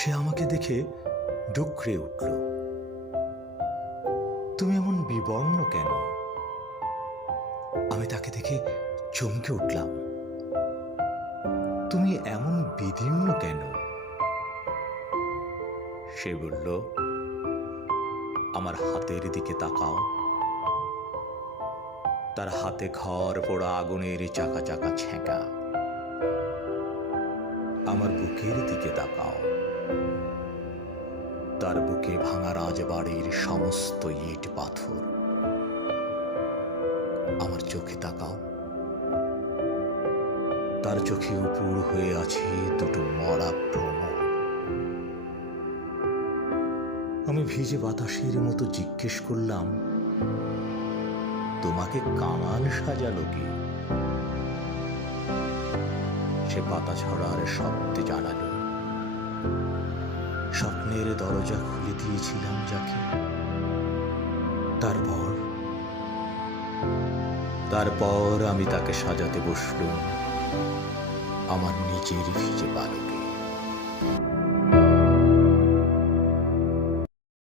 সে আমাকে দেখে ডুকরে উঠল। তুমি এমন বিবর্ণ কেন? আমি তাকে দেখে চমকে উঠলাম। তুমি এমন বিদীর্ণ কেন? সে বলল, আমার হাতের দিকে তাকাও। তার হাতে খড় পোড়া আগুনের চাকা চাকা ছেঁকা। আমার বুকের দিকে তাকাও। তার বুকে ভাঙা রাজবাড়ির সমস্ত ইট পাথর। আমার চোখে তাকাও। তার চোখে উপুড় হয়ে আছে দুটো মরা ভ্রমর। আমি ভিজে বাতাসের মতো জিজ্ঞেস করলাম, তোমাকে কামাল সাজালো কি? সে পাতা ছড়ার শব্দে জানালো, স্বপ্নের দরজা খুলে দিয়েছিলাম যাকে। তারপর আমি তাকে সাজাতে বসলুম আমার নিজের ভিজে পালকে।